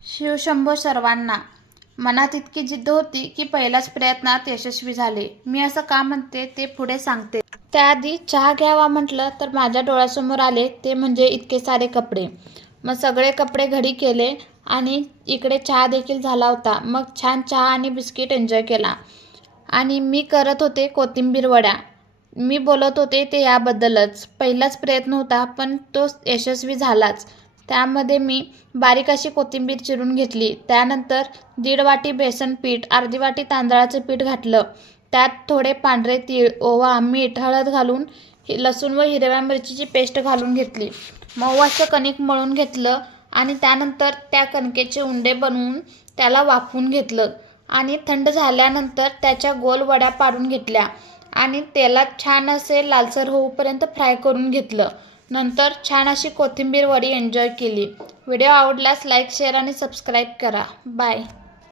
शिवशंभो सर्वांना. मनात इतकी जिद्द होती की पहिल्याच प्रयत्नात यशस्वी झाले. मी असं का म्हणते ते पुढे सांगते. त्याआधी चहा घ्यावा म्हटलं तर माझ्या डोळ्यासमोर आले ते म्हणजे इतके सारे कपडे. मग सगळे कपडे घडी केले आणि इकडे चहा देखील झाला होता. मग छान चहा आणि बिस्किट एन्जॉय केला. आणि मी करत होते कोथिंबीर वड्या. मी बोलत होते ते याबद्दलच. पहिलाच प्रयत्न होता पण तो यशस्वी झालाच. त्यामध्ये मी बारीक अशी कोथिंबीर चिरून घेतली. त्यानंतर 1.5 वाटी बेसन पीठ, अर्धी वाटी तांदळाचं पीठ घातलं. त्यात थोडे पांढरे तीळ, ओवा, मीठ, हळद घालून लसूण व हिरव्या मिरचीची पेस्ट घालून घेतली. मऊ असं कणिक मळून घेतलं आणि त्यानंतर त्या कणकेचे उंडे बनवून त्याला वाफवून घेतलं आणि थंड झाल्यानंतर त्याच्या गोल वड्या पाडून घेतल्या आणि तेलात छान असे लालसर होऊपर्यंत फ्राय करून घेतलं. नंतर छान अशी कोथिंबीर वडी एन्जॉय केली. व्हिडिओ आवडल्यास लाईक, शेअर आणि सबस्क्राईब करा. बाय.